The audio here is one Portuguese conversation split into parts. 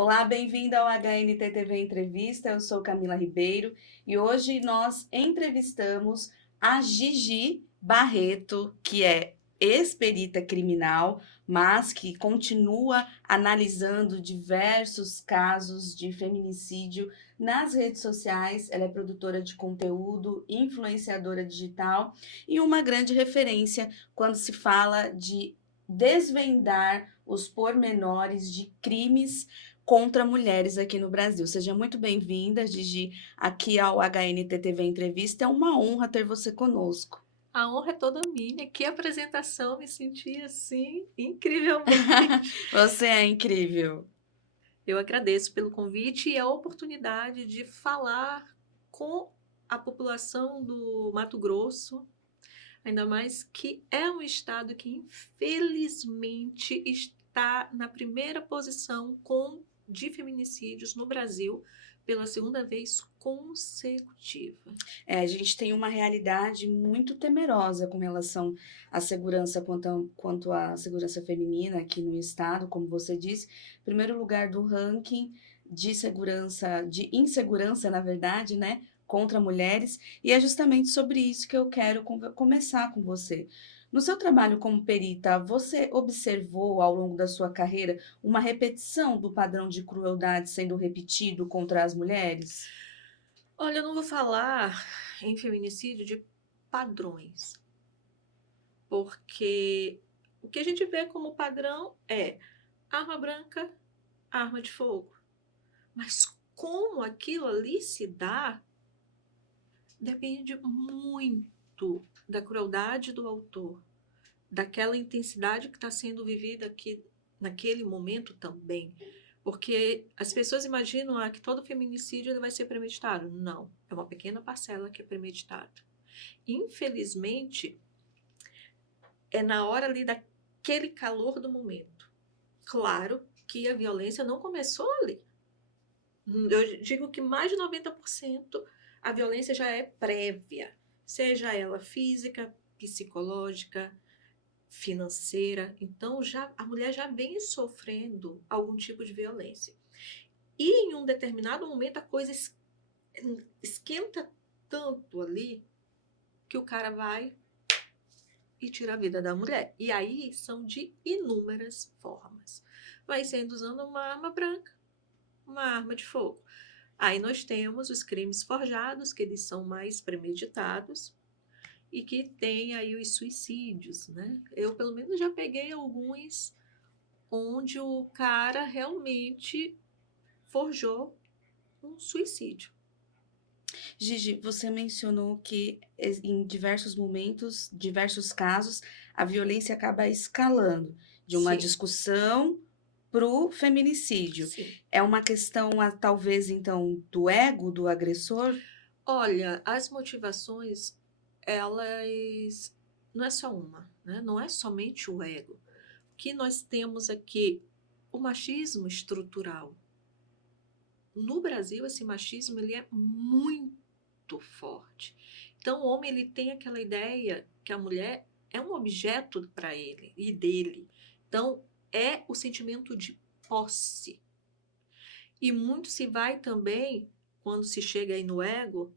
Olá, bem-vinda ao HNTTV Entrevista. Eu sou Camila Ribeiro e hoje nós entrevistamos a Gigi Barreto, que é ex-perita criminal, mas que continua analisando diversos casos de feminicídio nas redes sociais. Ela é produtora de conteúdo, influenciadora digital e uma grande referência quando se fala de desvendar os pormenores de crimes contra mulheres aqui no Brasil. Seja muito bem-vinda, Gigi, aqui ao HNTTV Entrevista. É uma honra ter você conosco. A honra é toda minha. Que apresentação, me senti assim, incrivelmente. Você é incrível. Eu agradeço pelo convite e a oportunidade de falar com a população do Mato Grosso, ainda mais que é um estado que, infelizmente, está na primeira posição de feminicídios no Brasil pela segunda vez consecutiva. A gente tem uma realidade muito temerosa com relação à segurança quanto à segurança feminina aqui no estado, como você disse. Primeiro lugar do ranking de segurança, de insegurança, na verdade, né? Contra mulheres. E é justamente sobre isso que eu quero começar com você. No seu trabalho como perita, você observou ao longo da sua carreira uma repetição do padrão de crueldade sendo repetido contra as mulheres? Olha, eu não vou falar em feminicídio de padrões, porque o que a gente vê como padrão é arma branca, arma de fogo. Mas como aquilo ali se dá, depende muito da crueldade do autor, daquela intensidade que está sendo vivida aqui naquele momento também. Porque as pessoas imaginam que todo feminicídio ele vai ser premeditado. Não, é uma pequena parcela que é premeditado. Infelizmente, é na hora ali daquele calor do momento. Claro que a violência não começou ali. Eu digo que mais de 90% a violência já é prévia, seja ela física, psicológica, financeira. Então, a mulher já vem sofrendo algum tipo de violência. E em um determinado momento a coisa esquenta tanto ali que o cara vai e tira a vida da mulher. E aí são de inúmeras formas. Vai sendo usando uma arma branca, uma arma de fogo. Aí nós temos os crimes forjados, que eles são mais premeditados, e que tem aí os suicídios, né? Eu, pelo menos, já peguei alguns onde o cara realmente forjou um suicídio. Gigi, você mencionou que em diversos momentos, diversos casos, a violência acaba escalando de uma Sim, discussão para o feminicídio. sim. É uma questão, talvez, então, do ego do agressor? Olha, as motivações, elas não é só uma, né? Não é somente o ego. O que nós temos aqui, o machismo estrutural. No Brasil, esse machismo ele é muito forte. Então, o homem ele tem aquela ideia que a mulher é um objeto para ele e dele. Então, é o sentimento de posse. E muito se vai também, quando se chega aí no ego,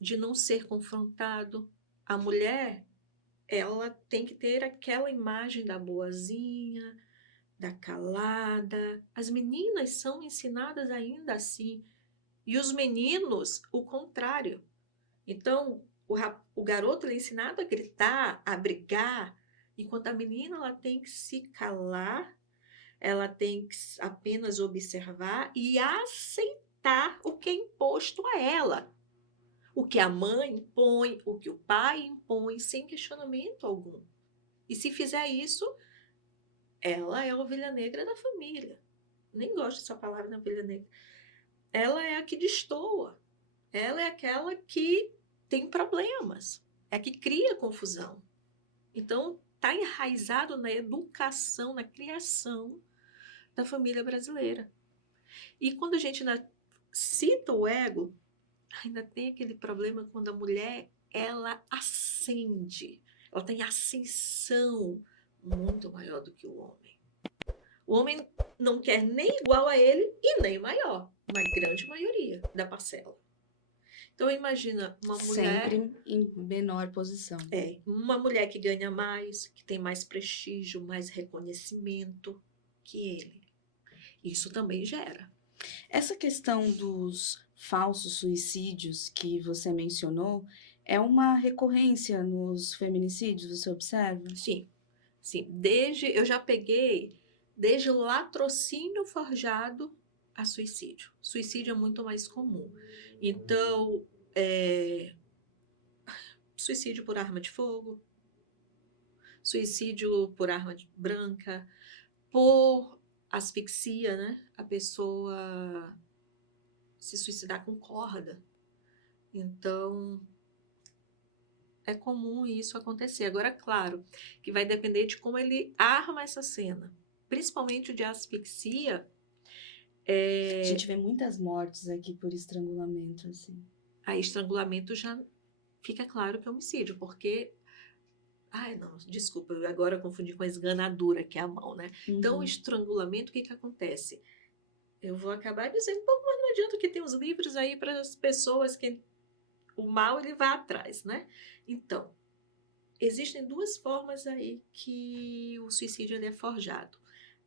de não ser confrontado. A mulher, ela tem que ter aquela imagem da boazinha, da calada. As meninas são ensinadas ainda assim. E os meninos, o contrário. Então, o garoto é ensinado a gritar, a brigar, enquanto a menina ela tem que se calar, ela tem que apenas observar e aceitar o que é imposto a ela. O que a mãe impõe, o que o pai impõe, sem questionamento algum. E se fizer isso, ela é a ovelha negra da família. Nem gosto dessa palavra, né, ovelha negra. Ela é a que destoa. Ela é aquela que tem problemas. É a que cria confusão. Então, está enraizado na educação, na criação da família brasileira. E quando a gente cita o ego, ainda tem aquele problema quando a mulher ela ascende, ela tem ascensão muito maior do que o homem. O homem não quer nem igual a ele e nem maior. Uma grande maioria da parcela. Então, imagina Sempre em menor posição. uma mulher que ganha mais, que tem mais prestígio, mais reconhecimento que ele. Isso também gera. Essa questão dos falsos suicídios que você mencionou é uma recorrência nos feminicídios, você observa? Sim, sim. Eu já peguei desde latrocínio forjado a suicídio. Suicídio é muito mais comum. Então, suicídio por arma de fogo, suicídio por arma branca, por asfixia, né? A pessoa se suicidar com corda. Então, é comum isso acontecer. Agora, claro, que vai depender de como ele arma essa cena. Principalmente o de asfixia. A gente vê muitas mortes aqui por estrangulamento, assim. Aí, estrangulamento já fica claro que é homicídio, porque... Ai, não, desculpa, agora eu confundi com a esganadura, que é a mão, né? Então, o estrangulamento, o que que acontece? Eu vou acabar dizendo um pouco, mas não adianta, que tem os livros aí para as pessoas que o mal ele vai atrás, né? Então, existem duas formas aí que o suicídio ele é forjado.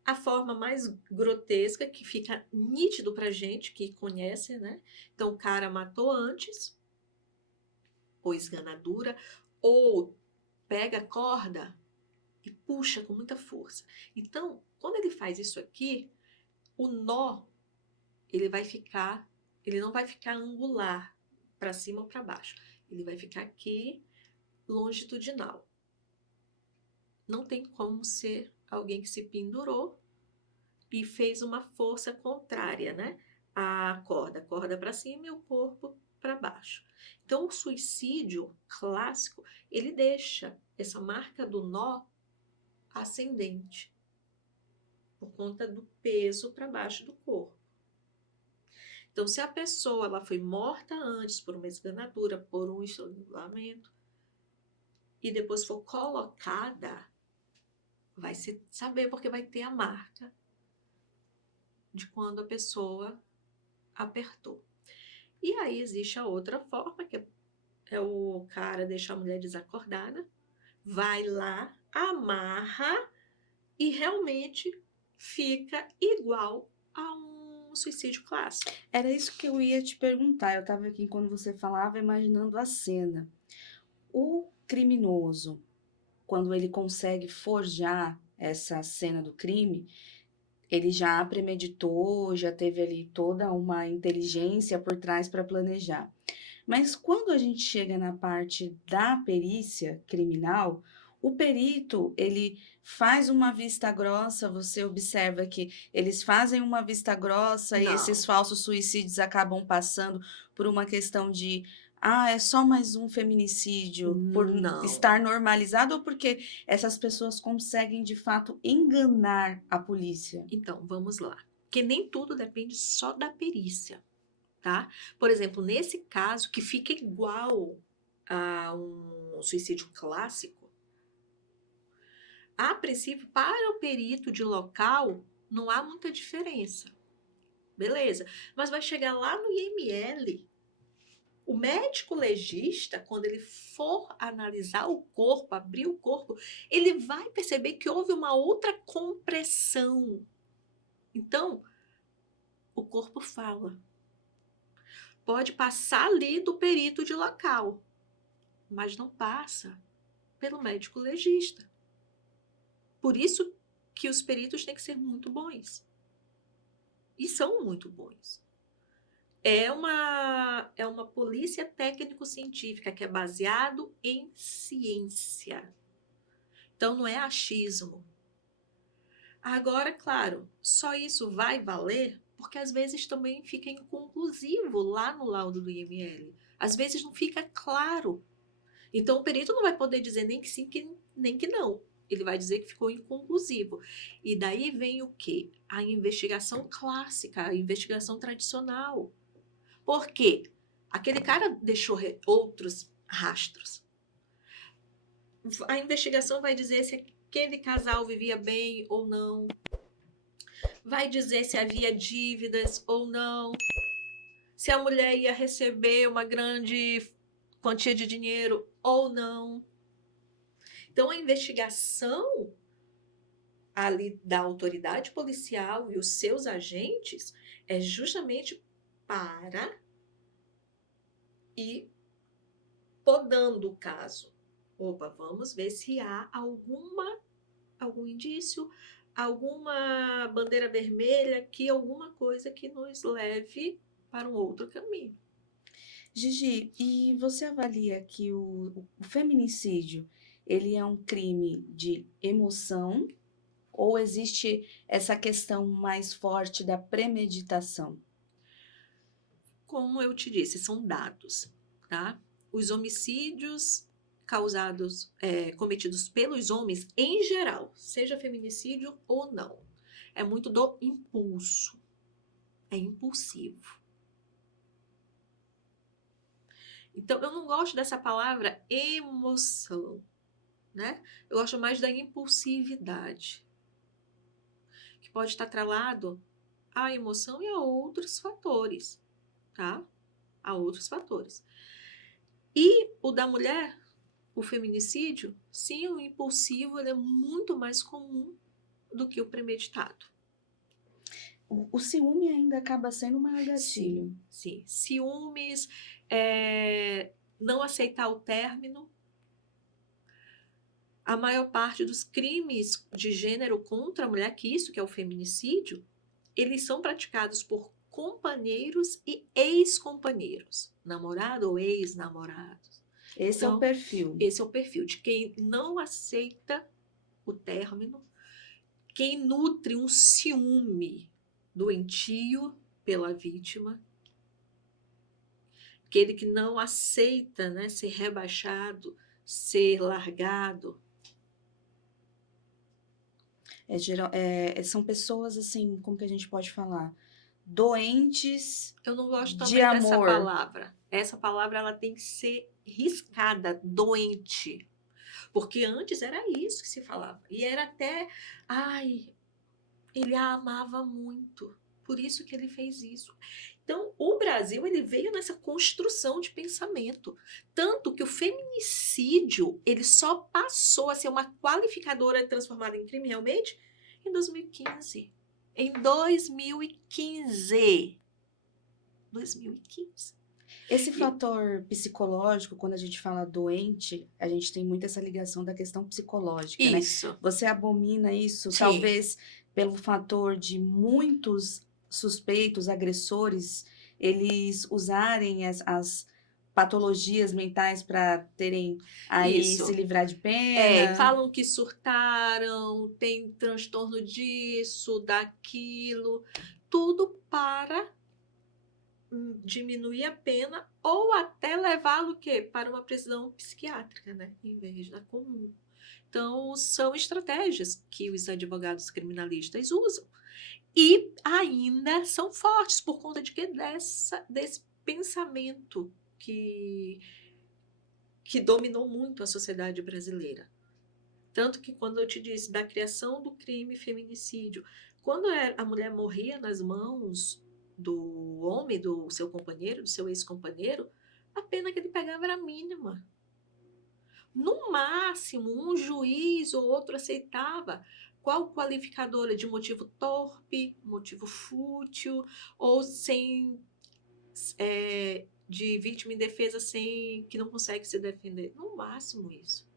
A forma mais grotesca, que fica nítido pra gente, que conhece, né? Então, o cara matou antes, ou esganadura, ou pega a corda e puxa com muita força. Então, quando ele faz isso aqui, o nó, ele não vai ficar angular, para cima ou para baixo. Ele vai ficar aqui, longitudinal. Não tem como ser alguém que se pendurou e fez uma força contrária, né? A corda para cima e o corpo para baixo. Então, o suicídio clássico, ele deixa essa marca do nó ascendente, por conta do peso para baixo do corpo. Então, se a pessoa ela foi morta antes por uma esganadura, por um estrangulamento, e depois for colocada, vai se saber, porque vai ter a marca de quando a pessoa apertou. E aí existe a outra forma, que é o cara deixar a mulher desacordada, vai lá, amarra e realmente fica igual a um suicídio clássico. Era isso que eu ia te perguntar. Eu estava aqui quando você falava, imaginando a cena. O criminoso, quando ele consegue forjar essa cena do crime, ele já premeditou, já teve ali toda uma inteligência por trás para planejar. Mas quando a gente chega na parte da perícia criminal, o perito, ele faz uma vista grossa, você observa que eles fazem uma vista grossa e esses Não. falsos suicídios acabam passando por uma questão de, é só mais um feminicídio, por Não. estar normalizado ou porque essas pessoas conseguem de fato enganar a polícia? Então, vamos lá. Porque nem tudo depende só da perícia, tá? Por exemplo, nesse caso, que fica igual a um suicídio clássico, a princípio, para o perito de local, não há muita diferença. Beleza. Mas vai chegar lá no IML, o médico legista, quando ele for analisar o corpo, abrir o corpo, ele vai perceber que houve uma outra compressão. Então, o corpo fala. Pode passar ali do perito de local, mas não passa pelo médico legista. Por isso que os peritos têm que ser muito bons. E são muito bons. É uma polícia técnico-científica que é baseado em ciência. Então, não é achismo. Agora, claro, só isso vai valer porque às vezes também fica inconclusivo lá no laudo do IML. Às vezes não fica claro. Então, o perito não vai poder dizer nem que sim, nem que não. Ele vai dizer que ficou inconclusivo. E daí vem o quê? A investigação clássica, a investigação tradicional. Por quê? Aquele cara deixou outros rastros. A investigação vai dizer se aquele casal vivia bem ou não. vai dizer se havia dívidas ou não, se a mulher ia receber uma grande quantia de dinheiro ou não. Então, a investigação ali da autoridade policial e os seus agentes é justamente para ir podando o caso. Opa, vamos ver se há algum indício, alguma bandeira vermelha aqui, alguma coisa que nos leve para um outro caminho. Gigi, e você avalia que o feminicídio, ele é um crime de emoção ou existe essa questão mais forte da premeditação? Como eu te disse, são dados, tá? Os homicídios cometidos pelos homens, em geral, seja feminicídio ou não, é muito do impulso, é impulsivo. Então, eu não gosto dessa palavra emoção, né? Eu gosto mais da impulsividade, que pode estar atrelado à emoção e a outros fatores, tá? A outros fatores. E o da mulher, o feminicídio, sim, o impulsivo ele é muito mais comum do que o premeditado. O ciúme ainda acaba sendo o maior gatilho. Sim. Ciúmes, não aceitar o término. A maior parte dos crimes de gênero contra a mulher, que isso que é o feminicídio, eles são praticados por companheiros e ex-companheiros, namorado ou ex-namorado. Esse é o Então, perfil. esse é o perfil de quem não aceita o término, quem nutre um ciúme doentio pela vítima, aquele que não aceita, né, ser rebaixado, ser largado. São pessoas assim, como que a gente pode falar? Doentes Eu não gosto de também dessa amor. palavra. Essa palavra ela tem que ser riscada, doente. Porque antes era isso que se falava. E era até, ai, ele a amava muito. Por isso que ele fez isso. Então, o Brasil ele veio nessa construção de pensamento, tanto que o feminicídio ele só passou a ser uma qualificadora transformada em crime realmente em 2015. Em 2015. 2015. Esse E, fator psicológico, quando a gente fala doente, a gente tem muito essa ligação da questão psicológica, né? isso, Você abomina isso, sim. talvez pelo fator de muitos suspeitos, agressores, eles usarem as patologias mentais para terem aí se Isso. livrar de pena. Falam que surtaram, tem transtorno disso, daquilo, tudo para diminuir a pena ou até levá-lo o quê? Para uma prisão psiquiátrica, né? Em vez da comum. Então, são estratégias que os advogados criminalistas usam. E ainda são fortes por conta de que desse pensamento que dominou muito a sociedade brasileira. Tanto que quando eu te disse da criação do crime feminicídio, quando a mulher morria nas mãos do homem, do seu companheiro, do seu ex-companheiro, a pena que ele pegava era mínima. No máximo, um juiz ou outro aceitava qual qualificadora de motivo torpe, motivo fútil, ou sem de vítima em defesa sem que não consegue se defender. No máximo isso.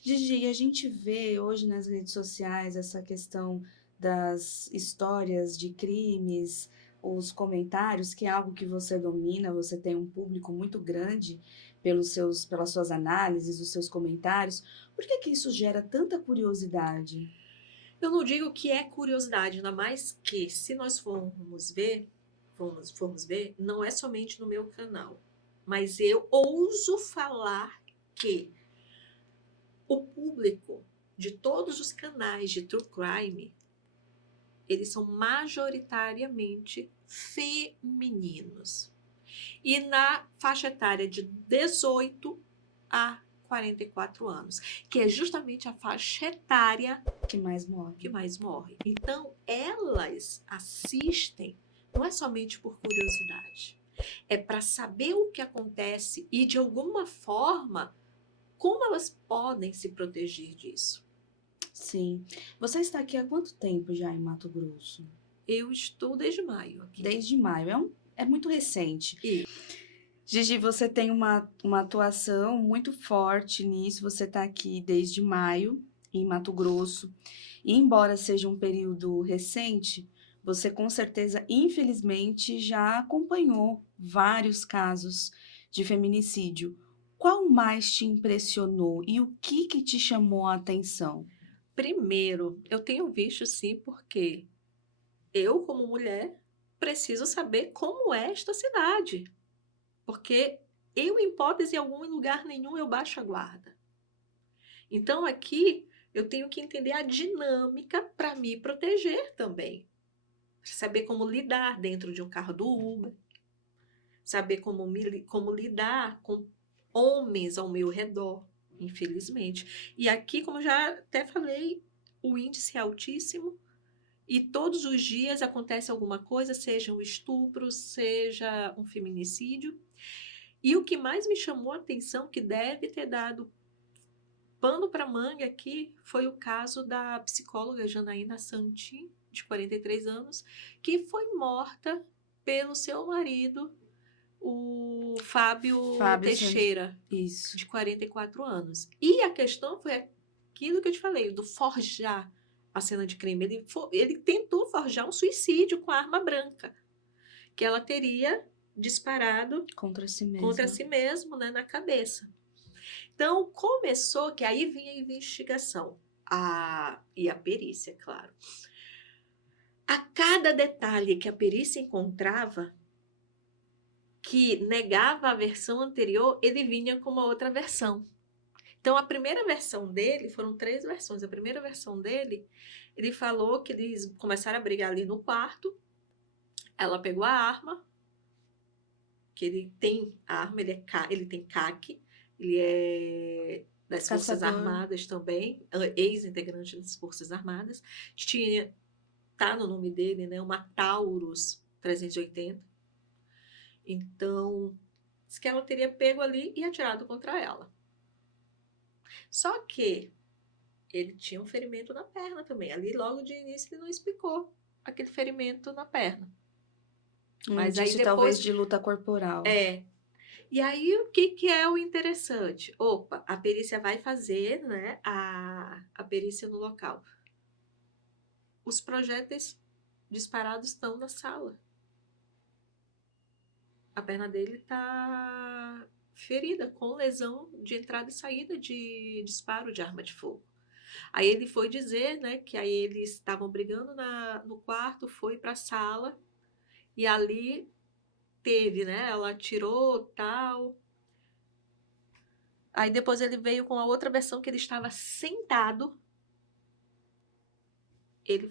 Gigi, a gente vê hoje nas redes sociais essa questão das histórias de crimes, os comentários, que é algo que você domina, você tem um público muito grande pelas suas análises, os seus comentários. Por que que isso gera tanta curiosidade? Eu não digo que é curiosidade, ainda mais que se nós formos ver, não é somente no meu canal, mas eu ouso falar que o público de todos os canais de true crime, eles são majoritariamente femininos. E na faixa etária de 18 a 44 anos, que é justamente a faixa etária Que mais morre. que mais morre. Então, elas assistem, não é somente por curiosidade, é para saber o que acontece e, de alguma forma, como elas podem se proteger disso. Sim. Você está aqui há quanto tempo já em Mato Grosso? Eu estou desde maio aqui. Desde maio. É muito recente. E Gigi, você tem uma atuação muito forte nisso. Você está aqui desde maio, em Mato Grosso. E embora seja um período recente, você com certeza, infelizmente, já acompanhou vários casos de feminicídio. Qual mais te impressionou e o que te chamou a atenção? primeiro, eu tenho visto sim, porque eu, como mulher, preciso saber como é esta cidade. Porque eu, em hipótese alguma, em lugar nenhum, eu baixo a guarda. Então, aqui, eu tenho que entender a dinâmica para me proteger também. Saber como lidar dentro de um carro do Uber. Saber como lidar com homens ao meu redor, infelizmente. E aqui, como já até falei, o índice é altíssimo. E todos os dias acontece alguma coisa, seja um estupro, seja um feminicídio. E o que mais me chamou a atenção, que deve ter dado pano para manga aqui, foi o caso da psicóloga Janaína Santin, de 43 anos, que foi morta pelo seu marido, o Fábio Teixeira, Isso. de 44 anos. E a questão foi aquilo que eu te falei, do forjar a cena de crime. Ele tentou forjar um suicídio com a arma branca, que ela teria disparado Contra si mesmo, né, na cabeça. Então, começou que aí vinha a investigação e a perícia, claro. A cada detalhe que a perícia encontrava, que negava a versão anterior, ele vinha com uma outra versão. Então, a primeira versão dele, foram 3 versões. A primeira versão dele, ele falou que eles começaram a brigar ali no quarto. Ela pegou a arma, que ele tem a arma, ele tem CAC, ele é das Forças Armadas também, ex-integrante das Forças Armadas. Tá no nome dele, né, uma Taurus 380. Então, diz que ela teria pego ali e atirado contra ela. Só que ele tinha um ferimento na perna também. Ali, logo de início, ele não explicou aquele ferimento na perna. Mas aí depois, talvez de luta corporal. E aí, o que é o interessante? Opa, a perícia vai fazer, né, a perícia no local. Os projéteis disparados estão na sala. A perna dele está ferida, com lesão de entrada e saída de disparo de arma de fogo. Aí ele foi dizer, né, que aí eles estavam brigando no quarto, foi para a sala e ali teve, né, ela atirou, tal. Aí depois ele veio com a outra versão que ele estava sentado. Ele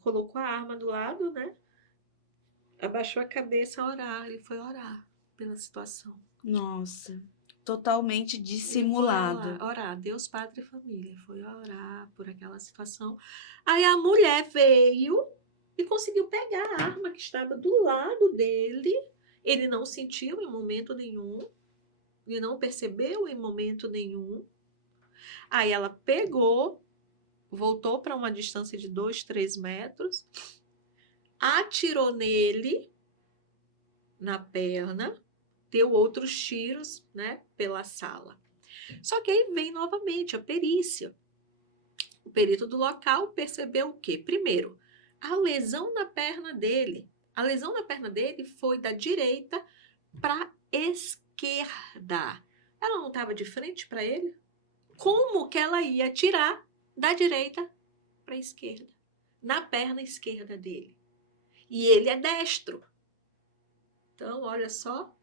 colocou a arma do lado, né? Abaixou a cabeça a orar. Ele foi orar pela situação. Nossa, totalmente dissimulado. Ele foi orar, Deus, Pátria e Família. Foi orar por aquela situação. Aí a mulher veio e conseguiu pegar a arma que estava do lado dele. Ele não sentiu em momento nenhum. Ele não percebeu em momento nenhum. Aí ela pegou, voltou para uma distância de 2, 3 metros, atirou nele, na perna, deu outros tiros, né, pela sala. Só que aí vem novamente a perícia. O perito do local percebeu o quê? Primeiro, a lesão na perna dele. A lesão na perna dele foi da direita para a esquerda. Ela não estava de frente para ele? Como que ela ia atirar da direita para a esquerda? Na perna esquerda dele. E ele é destro. Então, olha só,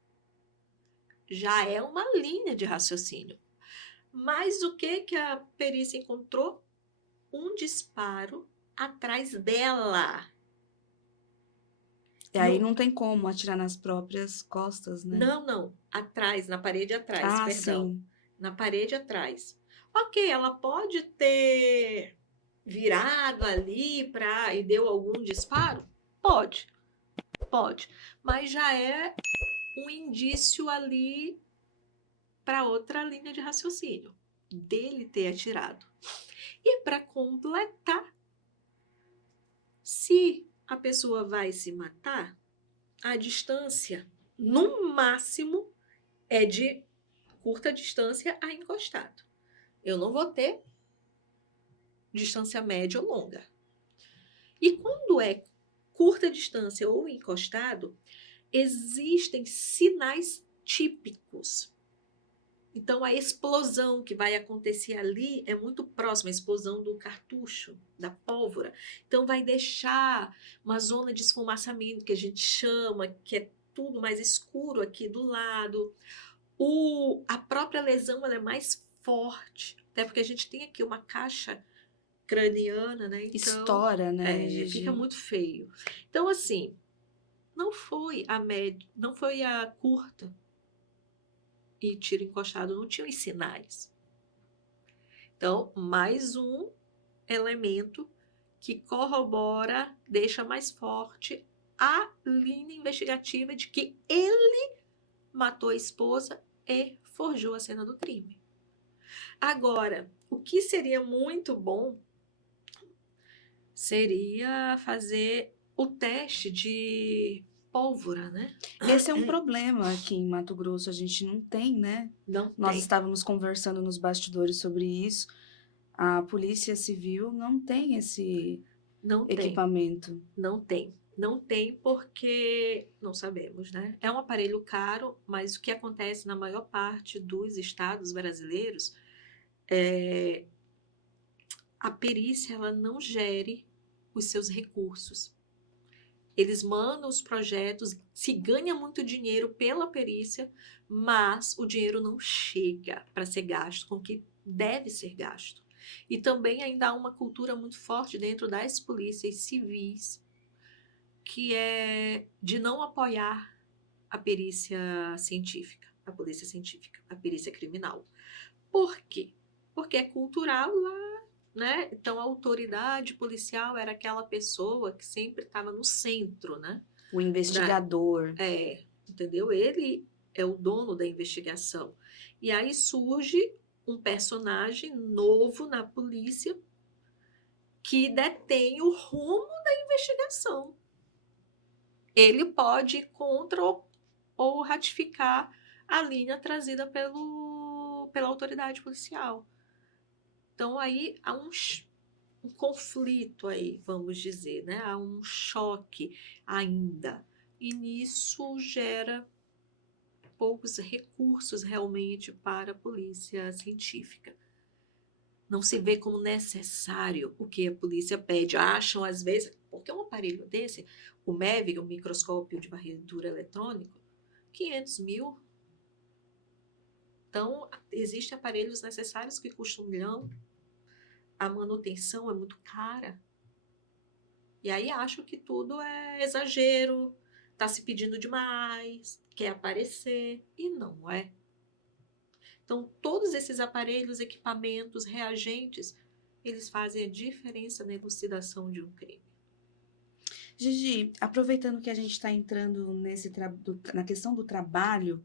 já é uma linha de raciocínio. Mas o que a perícia encontrou? Um disparo atrás dela. E aí não tem como atirar nas próprias costas, né? Não. Atrás, na parede atrás, perdão. Sim. na parede atrás. Ok, ela pode ter virado ali e deu algum disparo? Pode, pode. Mas já é um indício ali para outra linha de raciocínio, dele ter atirado. E para completar, se a pessoa vai se matar, a distância, no máximo, é de curta distância a encostado. Eu não vou ter distância média ou longa. E quando é curta distância ou encostado, existem sinais típicos. Então, a explosão que vai acontecer ali é muito próxima, a explosão do cartucho, da pólvora. Então, vai deixar uma zona de esfumaçamento, que a gente chama, que é tudo mais escuro aqui do lado. A própria lesão ela é mais forte, até porque a gente tem aqui uma caixa craniana, né? Então, Estoura, né, fica Gigi? muito feio. Então, assim, não foi a média, não foi a curta e tiro encostado, não tinham os sinais. Então, mais um elemento que corrobora, deixa mais forte a linha investigativa de que ele matou a esposa e forjou a cena do crime. Agora, o que seria muito bom seria fazer o teste de pólvora, né? Esse é um problema aqui em Mato Grosso, a gente não tem, né? Não Nós tem. estávamos conversando nos bastidores sobre isso. A Polícia Civil não tem esse Não tem. equipamento. Não tem. Não tem porque não sabemos, né? É um aparelho caro, mas o que acontece na maior parte dos estados brasileiros é a perícia ela não gere os seus recursos. Eles mandam os projetos, se ganha muito dinheiro pela perícia, mas o dinheiro não chega para ser gasto com o que deve ser gasto. E também ainda há uma cultura muito forte dentro das polícias civis, que é de não apoiar a perícia científica, a polícia científica, a perícia criminal. Por quê? Porque é cultural lá, né? Então a autoridade policial era aquela pessoa que sempre estava no centro, né? O investigador. Entendeu? Ele é o dono da investigação. E aí surge um personagem novo na polícia que detém o rumo da investigação. Ele pode ir contra ou ratificar a linha trazida pela autoridade policial. Então aí há um conflito aí, vamos dizer, né? Há um choque ainda. E nisso gera poucos recursos realmente para a polícia científica. Não se vê como necessário o que a polícia pede. Acham, às vezes, porque um aparelho desse, o MEV, o microscópio de varredura eletrônico, 500 mil. Então, existem aparelhos necessários que custam 1 milhão. A manutenção é muito cara. E aí acham que tudo é exagero, está se pedindo demais, quer aparecer. E não é. Então, todos esses aparelhos, equipamentos, reagentes, eles fazem a diferença na elucidação de um crime. Gigi, aproveitando que a gente está entrando na questão do trabalho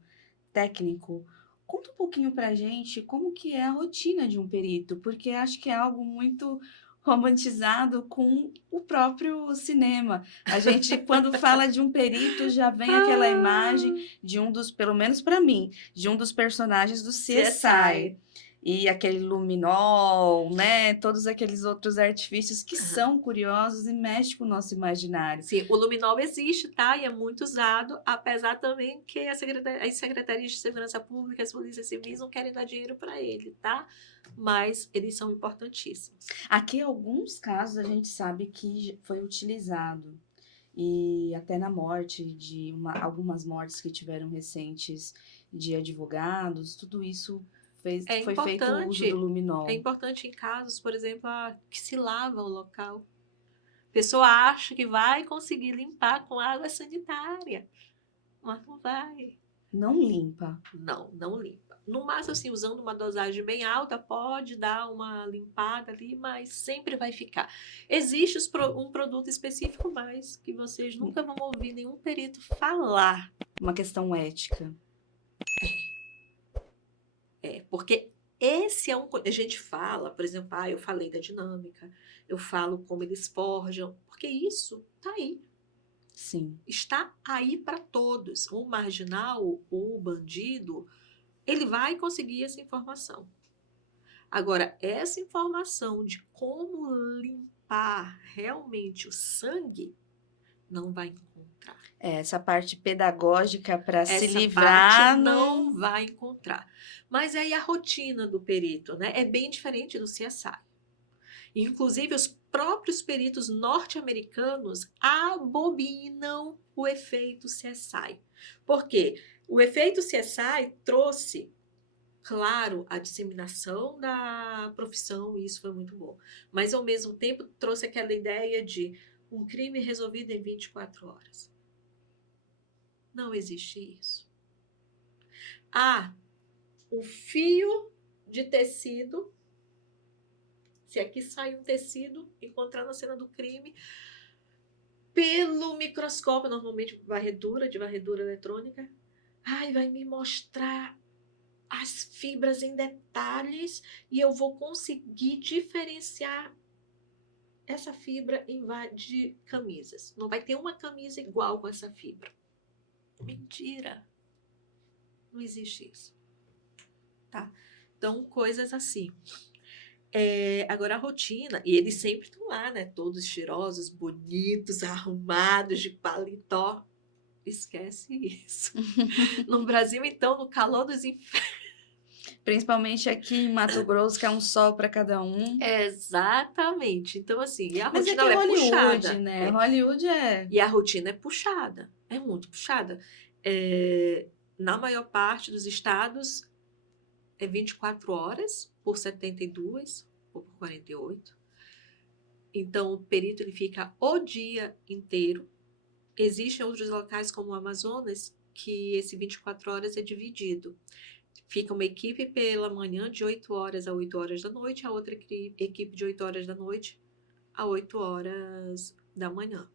técnico, conta um pouquinho pra gente como que é a rotina de um perito, porque acho que é algo muito romantizado com o próprio cinema. A gente, quando fala de um perito, já vem aquela imagem de um dos, pelo menos para mim, de um dos personagens do CSI. E aquele luminol, né? Todos aqueles outros artifícios que são curiosos e mexem com o nosso imaginário. Sim, o luminol existe, tá? E é muito usado, apesar também que as secretarias de segurança pública, as polícias civis não querem dar dinheiro para ele, tá? Mas eles são importantíssimos. Aqui, alguns casos, a gente sabe que foi utilizado. E até na morte de algumas mortes que tiveram recentes de advogados, tudo isso foi feito o uso do luminol. É importante em casos, por exemplo, que se lava o local. A pessoa acha que vai conseguir limpar com água sanitária, mas não vai. Não limpa. Não limpa. No máximo, assim, usando uma dosagem bem alta, pode dar uma limpada ali, mas sempre vai ficar. Existe um produto específico, mas que vocês nunca vão ouvir nenhum perito falar. Uma questão ética. Porque esse é a gente fala, por exemplo, eu falei da dinâmica, eu falo como eles forjam, porque isso tá aí. Sim. Está aí para todos. O marginal, o bandido, ele vai conseguir essa informação. Agora, essa informação de como limpar realmente o sangue, não vai encontrar. Essa parte pedagógica para se Essa livrar parte não vai encontrar. Mas aí a rotina do perito, né, é bem diferente do CSI. Inclusive, os próprios peritos norte-americanos abominam o efeito CSI. Por quê? O efeito CSI trouxe, claro, a disseminação da profissão, e isso foi muito bom. Mas, ao mesmo tempo, trouxe aquela ideia de um crime resolvido em 24 horas. Não existe isso. Um fio de tecido. Se aqui sai um tecido, encontrar na cena do crime, pelo microscópio, normalmente de varredura eletrônica, vai me mostrar as fibras em detalhes e eu vou conseguir diferenciar essa fibra de camisas. Não vai ter uma camisa igual com essa fibra. Mentira. Não existe isso. Tá? Então, coisas assim. Agora a rotina, e eles sempre estão lá, né? Todos cheirosos, bonitos, arrumados, de paletó. Esquece isso. No Brasil, então, no calor dos infernos. Principalmente aqui em Mato Grosso, que é um sol para cada um. Exatamente. Então, assim, e a Mas rotina é que ela é Hollywood, puxada. né? Hollywood é. E a rotina é puxada. É muito puxada. Na maior parte dos estados, é 24 horas por 72 ou por 48. Então, o perito ele fica o dia inteiro. Existem outros locais, como o Amazonas, que esse 24 horas é dividido. Fica uma equipe pela manhã, de 8 horas a 8 horas da noite, a outra equipe de 8 horas da noite a 8 horas da manhã.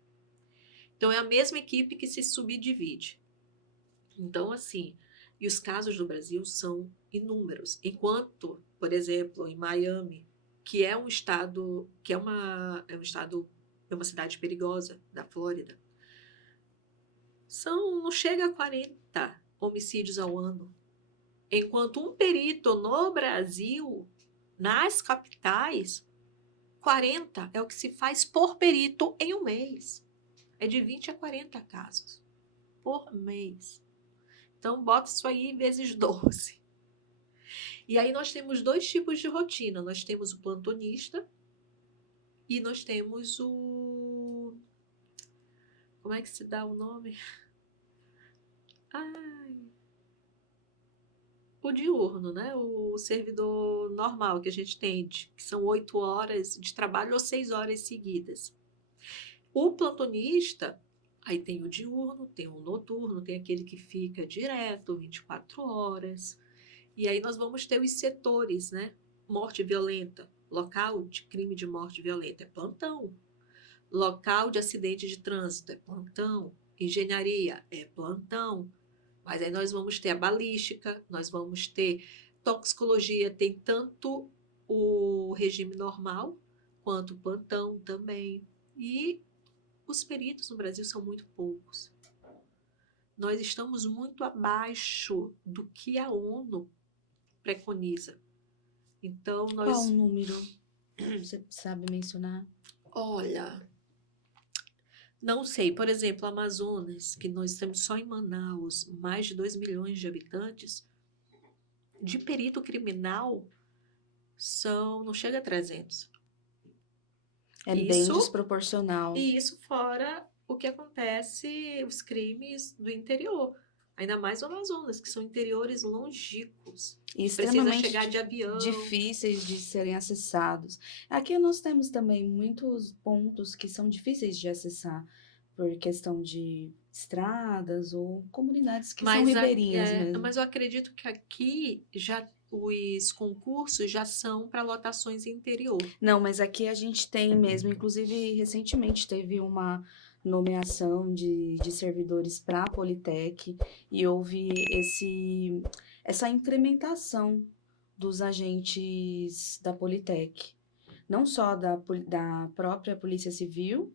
Então, é a mesma equipe que se subdivide. Então, assim, e os casos do Brasil são inúmeros. Enquanto, por exemplo, em Miami, que é um estado, é uma cidade perigosa da Flórida, não chega a 40 homicídios ao ano. Enquanto um perito no Brasil, nas capitais, 40 é o que se faz por perito em um mês. É de 20 a 40 casos por mês. Então, bota isso aí vezes 12. E aí nós temos dois tipos de rotina. Nós temos o plantonista e nós temos o... Como é que se dá o nome? O diurno, né? O servidor normal que a gente tem, que são 8 horas de trabalho ou 6 horas seguidas. O plantonista, aí tem o diurno, tem o noturno, tem aquele que fica direto 24 horas. E aí nós vamos ter os setores, né? Morte violenta, local de crime de morte violenta é plantão. Local de acidente de trânsito é plantão. Engenharia é plantão. Mas aí nós vamos ter a balística, nós vamos ter toxicologia, tem tanto o regime normal quanto o plantão também. E os peritos no Brasil são muito poucos. Nós estamos muito abaixo do que a ONU preconiza. Então, Qual o número? Você sabe mencionar? Olha, não sei. Por exemplo, Amazonas, que nós temos só em Manaus mais de 2 milhões de habitantes, de perito criminal não chega a 300. É bem desproporcional. E isso fora o que acontece, os crimes do interior. Ainda mais o Amazonas, que são interiores longínquos. E extremamente precisa chegar de avião. Difíceis de serem acessados. Aqui nós temos também muitos pontos que são difíceis de acessar, por questão de estradas ou comunidades que são Mas, ribeirinhas mesmo. mas eu acredito que aqui já os concursos já são para lotações interior. Não, mas aqui a gente tem mesmo, inclusive recentemente teve uma nomeação de servidores para a Politec e houve essa incrementação dos agentes da Politec, não só da própria Polícia Civil,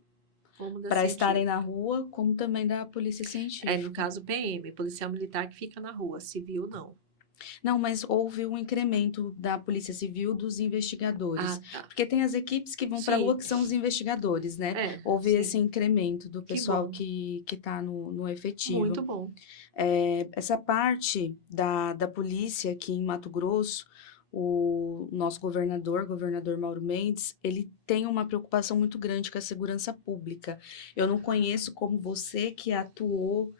Como da para estarem científica. na rua, como também da Polícia No Científica. caso PM, policial militar que fica na rua, civil não. Não, mas houve um incremento da Polícia Civil dos investigadores. Ah, tá. Porque tem as equipes que vão para a Sim. rua, que são os investigadores, né? Houve Sim. esse incremento do Que pessoal bom. que está no efetivo. Muito bom. Essa parte da polícia aqui em Mato Grosso, o nosso governador Mauro Mendes, ele tem uma preocupação muito grande com a segurança pública. Eu não conheço como você que atuou,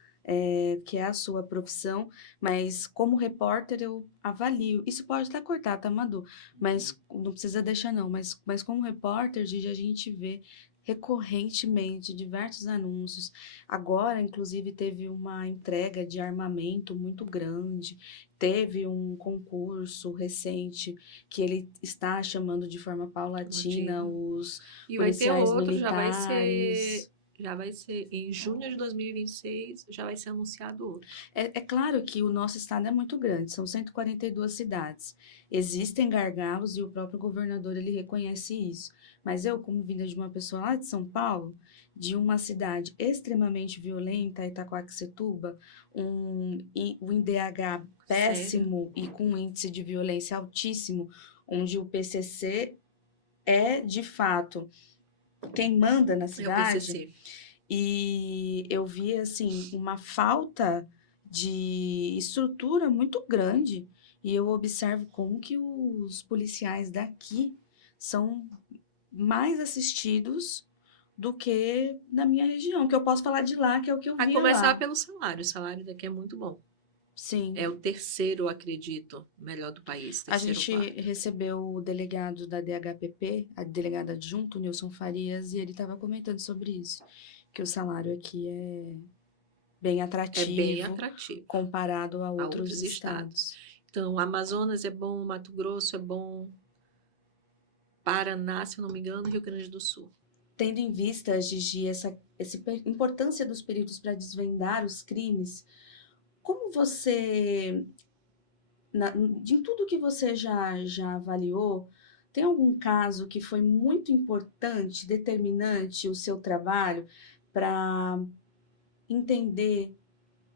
que é a sua profissão, mas como repórter eu avalio. Isso pode até cortar, tá, Madu? Mas não precisa deixar não. Mas como repórter, Gigi, a gente vê recorrentemente diversos anúncios. Agora, inclusive, teve uma entrega de armamento muito grande. Teve um concurso recente que ele está chamando de forma paulatina os E vai ter policiais outro, militares. já vai ser em junho de 2026, já vai ser anunciado outro. É claro que o nosso estado é muito grande, são 142 cidades. Existem gargalos e o próprio governador ele reconhece isso. Mas eu, como vinda de uma pessoa lá de São Paulo, de uma cidade extremamente violenta, Itaquaquecetuba, um IDH péssimo e com um índice de violência altíssimo, onde o PCC é, de fato, quem manda na É o cidade. PCC. E eu vi, assim, uma falta de estrutura muito grande. E eu observo como que os policiais daqui são mais assistidos do que na minha região, que eu posso falar de lá, que é o que eu A via começar lá. pelo salário. O salário daqui é muito bom. Sim. É o terceiro, acredito, melhor do país. A Terceiro ou gente quarto. recebeu o delegado da DHPP, a delegada adjunto, Nilson Farias, e ele estava comentando sobre isso, que o salário aqui é bem É atrativo, bem atrativo comparado a a outros estados. Então, Amazonas é bom, Mato Grosso é bom, Paraná, se eu não me engano, Rio Grande do Sul. Tendo em vista, Gigi, essa importância dos peritos para desvendar os crimes, como você, de tudo que você já avaliou, tem algum caso que foi muito importante, determinante o seu trabalho para entender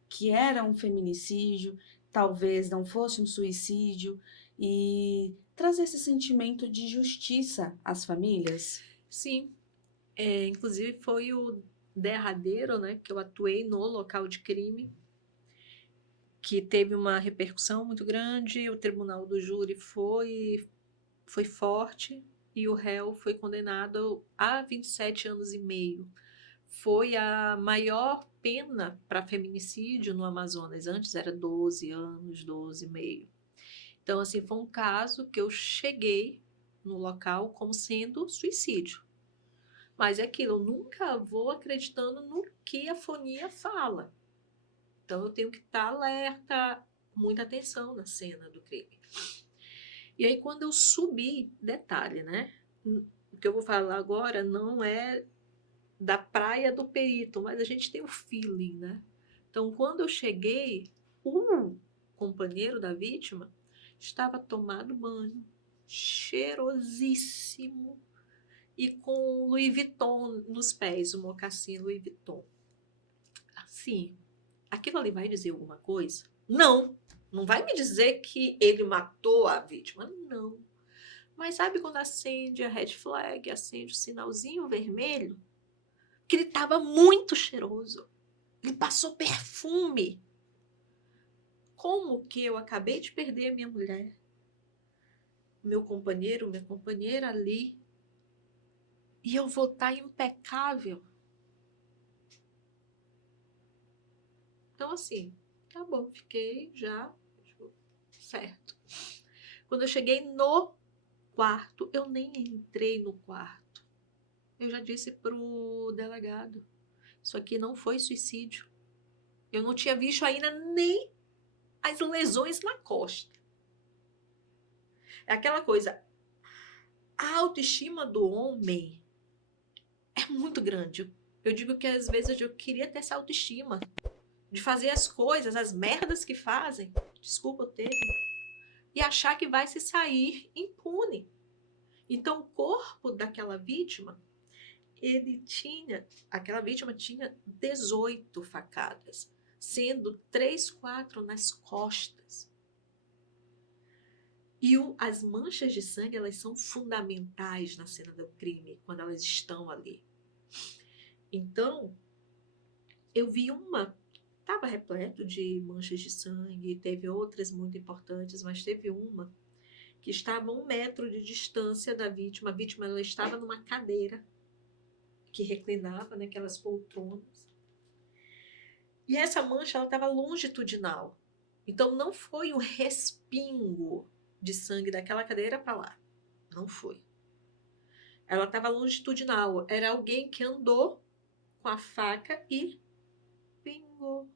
que era um feminicídio, talvez não fosse um suicídio, e trazer esse sentimento de justiça às famílias? Sim, inclusive foi o derradeiro, né, que eu atuei no local de crime, que teve uma repercussão muito grande, o tribunal do júri foi forte e o réu foi condenado a 27 anos e meio. Foi a maior pena para feminicídio no Amazonas. Antes era 12 anos, 12 e meio. Então, assim, foi um caso que eu cheguei no local como sendo suicídio. Mas é aquilo, eu nunca vou acreditando no que a fonia fala. Então, eu tenho que estar alerta, muita atenção na cena do crime. E aí, quando eu subi, detalhe, né? O que eu vou falar agora não é da praia do perito, mas a gente tem o feeling, né? Então, quando eu cheguei, o companheiro da vítima estava tomado banho, cheirosíssimo e com Louis Vuitton nos pés, o mocassim Louis Vuitton. Assim, aquilo ali vai dizer alguma coisa? Não, não vai me dizer que ele matou a vítima, não. Mas sabe quando acende a red flag, acende o sinalzinho vermelho? Que ele estava muito cheiroso. Ele passou perfume. Como que eu acabei de perder a minha mulher, meu companheiro, minha companheira ali, e eu vou estar impecável? Então, assim, tá bom, fiquei já certo. Quando eu cheguei no quarto, eu nem entrei no quarto. Eu já disse pro delegado, isso aqui não foi suicídio. Eu não tinha visto ainda nem as lesões na costa. É aquela coisa, a autoestima do homem é muito grande. Eu digo que às vezes eu queria ter essa autoestima, de fazer as coisas, as merdas que fazem, desculpa o termo, e achar que vai se sair impune. Então o corpo daquela vítima, aquela vítima tinha 18 facadas, sendo 3, 4 nas costas. E as manchas de sangue, elas são fundamentais na cena do crime, quando elas estão ali. Então, eu vi estava repleto de manchas de sangue, teve outras muito importantes, mas teve uma que estava a 1 metro de distância da vítima. A vítima, ela estava numa cadeira que reclinava, naquelas poltronas. E essa mancha, ela estava longitudinal. Então, não foi um respingo de sangue daquela cadeira para lá. Não foi. Ela estava longitudinal. Era alguém que andou com a faca e pingou.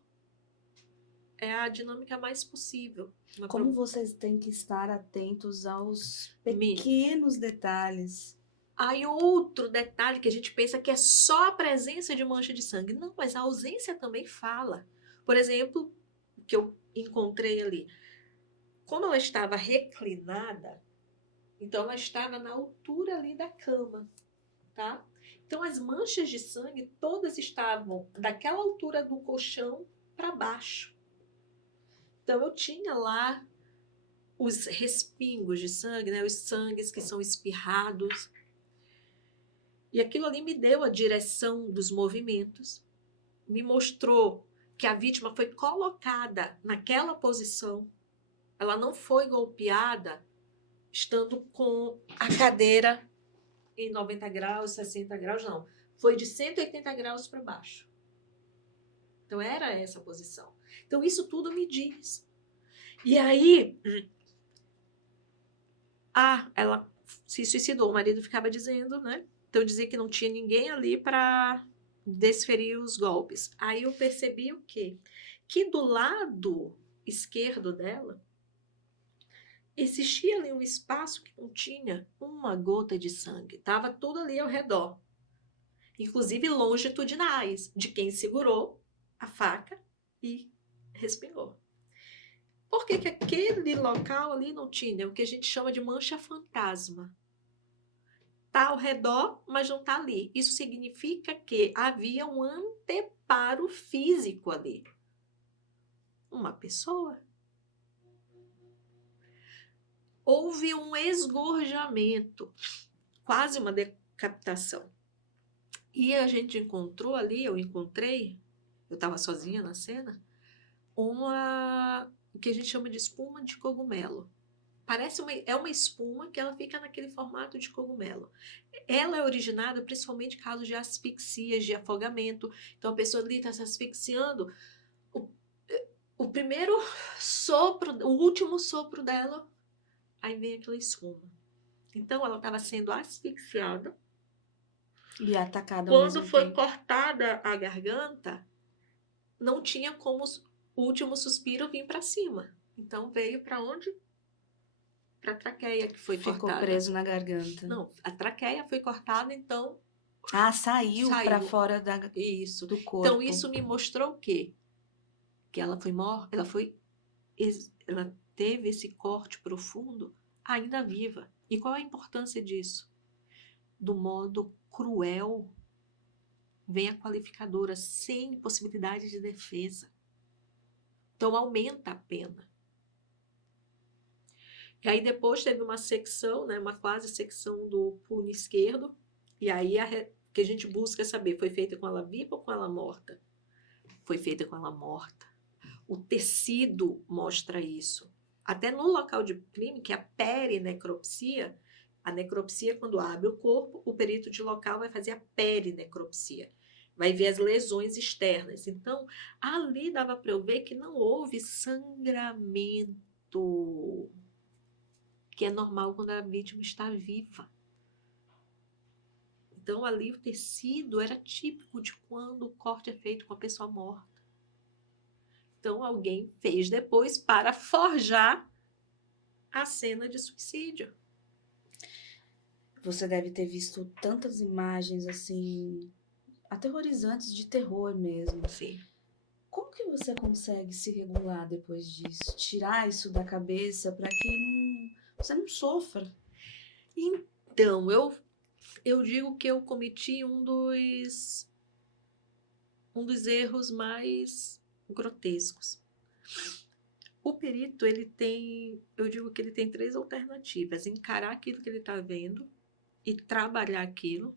É a dinâmica mais possível. Como vocês têm que estar atentos aos pequenos detalhes. Aí outro detalhe que a gente pensa que é só a presença de mancha de sangue. Não, mas a ausência também fala. Por exemplo, o que eu encontrei ali. Como ela estava reclinada, então ela estava na altura ali da cama, tá? Então as manchas de sangue todas estavam daquela altura do colchão para baixo. Então eu tinha lá os respingos de sangue, né? Os sangues que são espirrados. E aquilo ali me deu a direção dos movimentos, me mostrou que a vítima foi colocada naquela posição. Ela não foi golpeada estando com a cadeira em 90 graus, 60 graus, não. Foi de 180 graus para baixo. Então era essa a posição. Então isso tudo me diz. E aí, ela se suicidou. O marido ficava dizendo, né? Então dizia que não tinha ninguém ali para desferir os golpes. Aí eu percebi o quê? Que do lado esquerdo dela existia ali um espaço que não tinha uma gota de sangue. Estava tudo ali ao redor. Inclusive longitudinais, de quem segurou a faca e respingou. Por que aquele local ali não tinha o que a gente chama de mancha fantasma? Está ao redor, mas não está ali. Isso significa que havia um anteparo físico ali. Uma pessoa. Houve um esgorjamento, quase uma decapitação. E a gente encontrou ali, eu estava sozinha na cena, o que a gente chama de espuma de cogumelo. É uma espuma que ela fica naquele formato de cogumelo. Ela é originada principalmente em casos de asfixias, de afogamento. Então a pessoa ali está se asfixiando. O primeiro sopro, o último sopro dela, aí vem aquela espuma. Então ela estava sendo asfixiada. E atacada ao Quando mesmo foi tempo. cortada a garganta, não tinha como o último suspiro vir para cima. Então veio para onde? Para a traqueia que foi cortada. Ficou preso na garganta. Não, a traqueia foi cortada, então... Saiu para fora isso. Do corpo. Então isso me mostrou o quê? Que ela foi morta, ela teve esse corte profundo ainda viva. E qual a importância disso? Do modo cruel, vem a qualificadora sem possibilidade de defesa. Então aumenta a pena. E aí depois teve uma secção, né, uma quase secção do punho esquerdo. E aí o que a gente busca saber, foi feita com ela viva ou com ela morta? Foi feita com ela morta. O tecido mostra isso. Até no local de crime, que é a perinecropsia, a necropsia, quando abre o corpo, o perito de local vai fazer a perinecropsia. Vai ver as lesões externas. Então, ali dava para eu ver que não houve sangramento, que é normal quando a vítima está viva. Então, ali o tecido era típico de quando o corte é feito com a pessoa morta. Então, alguém fez depois para forjar a cena de suicídio. Você deve ter visto tantas imagens assim aterrorizantes de terror mesmo. Sim. Como que você consegue se regular depois disso? Tirar isso da cabeça para que você não sofra? Então, eu digo que eu cometi um dos erros mais grotescos. O perito, eu digo que ele tem 3 alternativas: encarar aquilo que ele está vendo e trabalhar aquilo,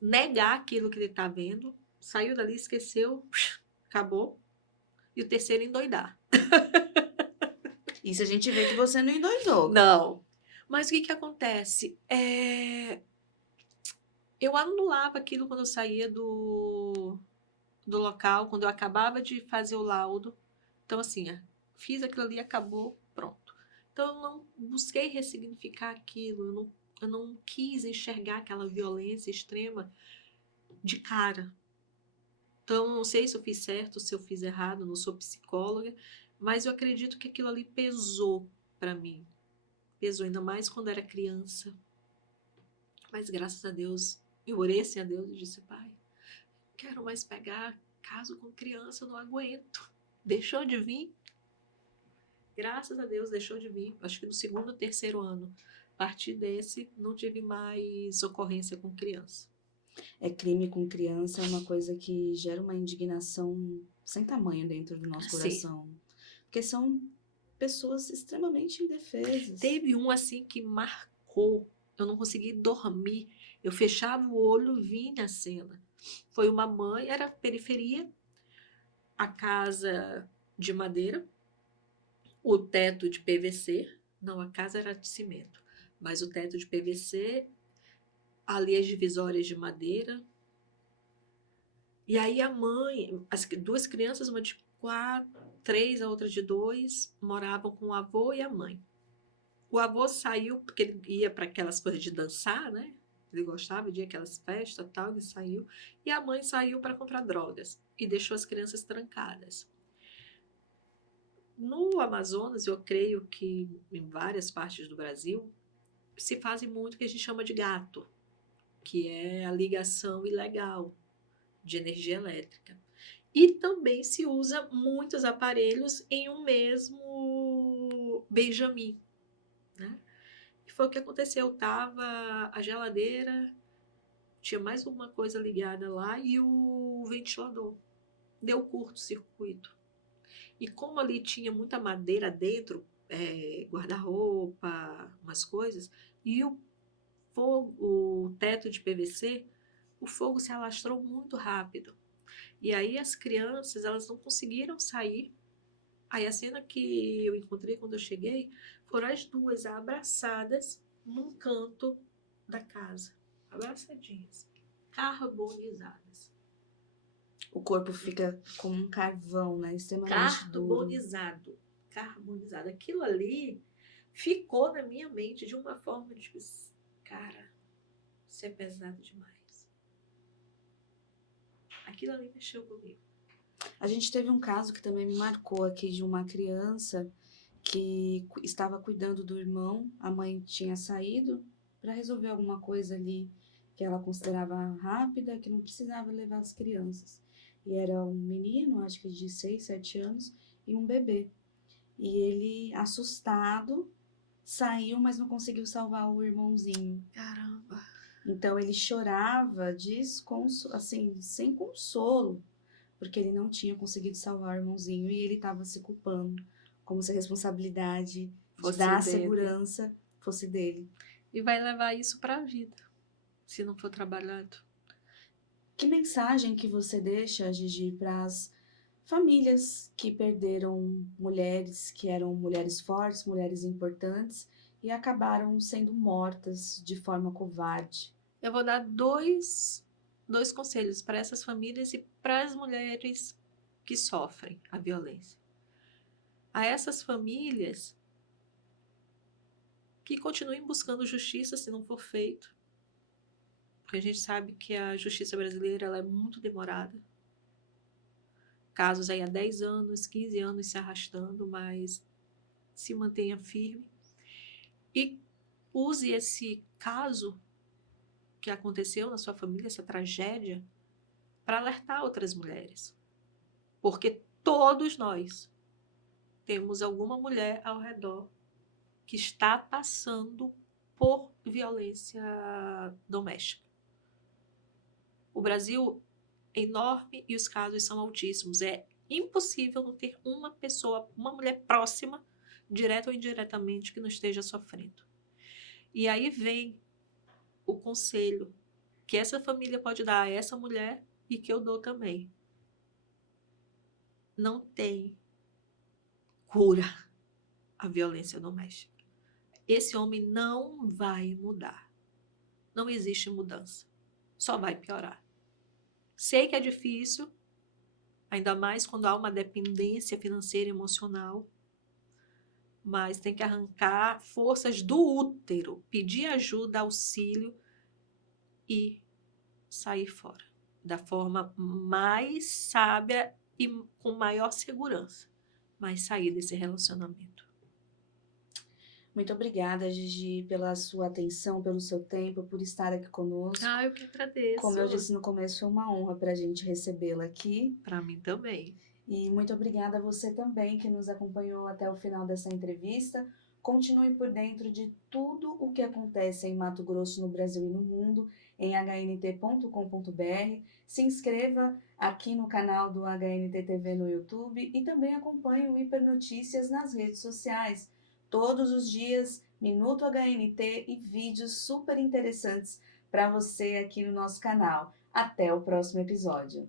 negar aquilo que ele está vendo, saiu dali, esqueceu, acabou, e o terceiro, endoidar. Isso a gente vê que você não endoidou. Não. Mas o que acontece? Eu anulava aquilo quando eu saía do local, quando eu acabava de fazer o laudo. Então, assim, fiz aquilo ali, acabou, pronto. Então, eu não busquei ressignificar aquilo, eu não quis enxergar aquela violência extrema de cara. Então, não sei se eu fiz certo, se eu fiz errado, não sou psicóloga, mas eu acredito que aquilo ali pesou para mim. Pesou ainda mais quando era criança. Mas graças a Deus, eu orei assim a Deus e disse: Pai, quero mais pegar caso com criança, eu não aguento. Deixou de vir. Graças a Deus deixou de vir. Acho que no 2º ou 3º ano. A partir desse, não tive mais ocorrência com criança. Crime com criança é uma coisa que gera uma indignação sem tamanho dentro do nosso Sim. coração. Porque são pessoas extremamente indefesas. Teve um assim que marcou. Eu não consegui dormir. Eu fechava o olho, vinha a cena. Foi uma mãe, era periferia, a casa de madeira, o teto de PVC. Não, a casa era de cimento, mas o teto de PVC, ali as divisórias de madeira. E aí a mãe, as 2 crianças, uma de 4, 3, a outra de 2, moravam com o avô e a mãe. O avô saiu porque ele ia para aquelas coisas de dançar, né? Ele gostava de ir aquelas festas e tal, ele saiu. E a mãe saiu para comprar drogas e deixou as crianças trancadas. No Amazonas, eu creio que em várias partes do Brasil, se faz muito o que a gente chama de gato, que é a ligação ilegal de energia elétrica. E também se usa muitos aparelhos em um mesmo Benjamin, né? E foi o que aconteceu. Tava a geladeira, tinha mais alguma coisa ligada lá e o ventilador. Deu curto-circuito. E como ali tinha muita madeira dentro, guarda-roupa, umas coisas, e o fogo, o teto de PVC, o fogo se alastrou muito rápido. E aí as crianças, elas não conseguiram sair. Aí a cena que eu encontrei quando eu cheguei, foram as 2 abraçadas num canto da casa. Abraçadinhas. Carbonizadas. O corpo fica como um carvão, né? Extremamente duro. Carbonizado. Carbonizado. Aquilo ali ficou na minha mente de uma forma de tipo, cara, isso é pesado demais. Aquilo ali mexeu comigo. A gente teve um caso que também me marcou aqui de uma criança que estava cuidando do irmão, a mãe tinha saído para resolver alguma coisa ali que ela considerava rápida, que não precisava levar as crianças. E era um menino, acho que de 6, 7 anos, e um bebê. E ele, assustado, saiu, mas não conseguiu salvar o irmãozinho. Caramba. Então ele chorava assim, sem consolo, porque ele não tinha conseguido salvar o irmãozinho e ele estava se culpando, como se a responsabilidade de dar a segurança fosse dele. E vai levar isso para a vida, se não for trabalhado. Que mensagem que você deixa, Gigi, para as famílias que perderam mulheres que eram mulheres fortes, mulheres importantes e acabaram sendo mortas de forma covarde? Eu vou dar dois conselhos para essas famílias e para as mulheres que sofrem a violência. A essas famílias, que continuem buscando justiça se não for feito, porque a gente sabe que a justiça brasileira ela é muito demorada. Casos aí há 10 anos, 15 anos se arrastando, mas se mantenha firme. E use esse caso que aconteceu na sua família, essa tragédia, para alertar outras mulheres. Porque todos nós temos alguma mulher ao redor que está passando por violência doméstica. O Brasil é enorme e os casos são altíssimos. É impossível não ter uma pessoa, uma mulher próxima, direta ou indiretamente, que não esteja sofrendo. E aí vem o conselho que essa família pode dar a essa mulher e que eu dou também. Não tem cura a violência doméstica. Esse homem não vai mudar. Não existe mudança. Só vai piorar. Sei que é difícil, ainda mais quando há uma dependência financeira e emocional, mas tem que arrancar forças do útero, pedir ajuda, auxílio e sair fora da forma mais sábia e com maior segurança, mas sair desse relacionamento. Muito obrigada, Gigi, pela sua atenção, pelo seu tempo, por estar aqui conosco. Eu que agradeço. Como eu disse no começo, foi uma honra para a gente recebê-la aqui. Para mim também. E muito obrigada a você também que nos acompanhou até o final dessa entrevista. Continue por dentro de tudo o que acontece em Mato Grosso, no Brasil e no mundo, em hnt.com.br. Se inscreva aqui no canal do HNT TV no YouTube e também acompanhe o Hiper Notícias nas redes sociais. Todos os dias, Minuto HNT e vídeos super interessantes para você aqui no nosso canal. Até o próximo episódio.